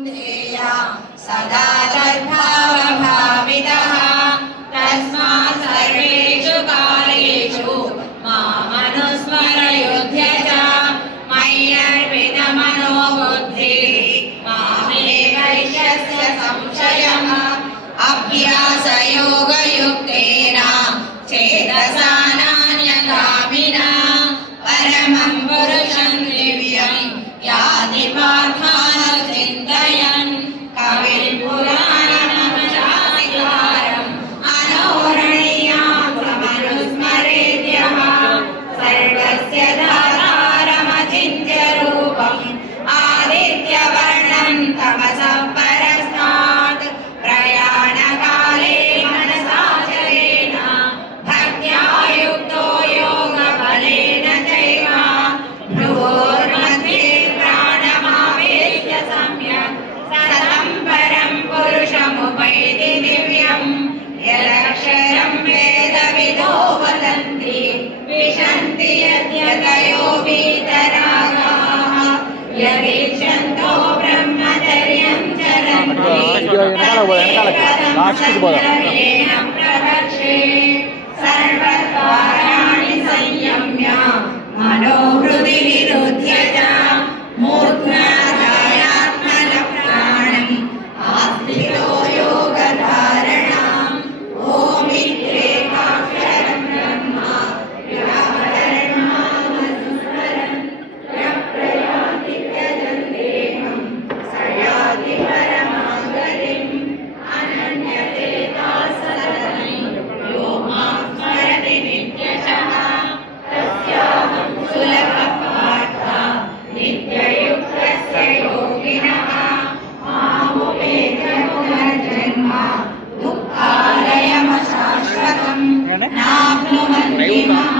सदा तद्भावभावितः तस्मात् सर्वेषु कालेषु मामनुस्मरयुध्य च मय्यर्पितमनो बुद्धिः मामेवैश्यस्य संशयः। अभ्यासयोग पश्यन्ति यद्यतयो वीतरागाः यदीक्षन्तो ब्रह्मचर्यं चरन्ति प्रवक्षे सर्वद्वाराणि संयम्य मनो है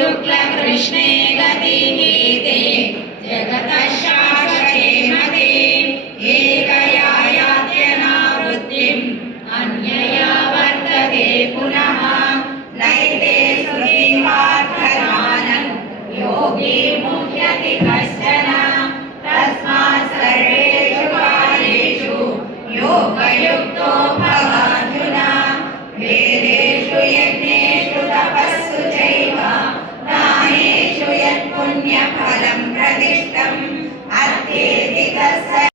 शुक्लकृष्णे गतिः ते जगतः एकया यात्यनावृत्तिम् अन्यया वर्तते पुनः नैते देवाखरालम् योगी मुह्यति कश्चन तस्मात् सर्वेषु बालेषु योगयुक्तो भवार्जुन वेदेषु यज्ञे पुण्यफलं प्रदिष्टम् अत्यधिकस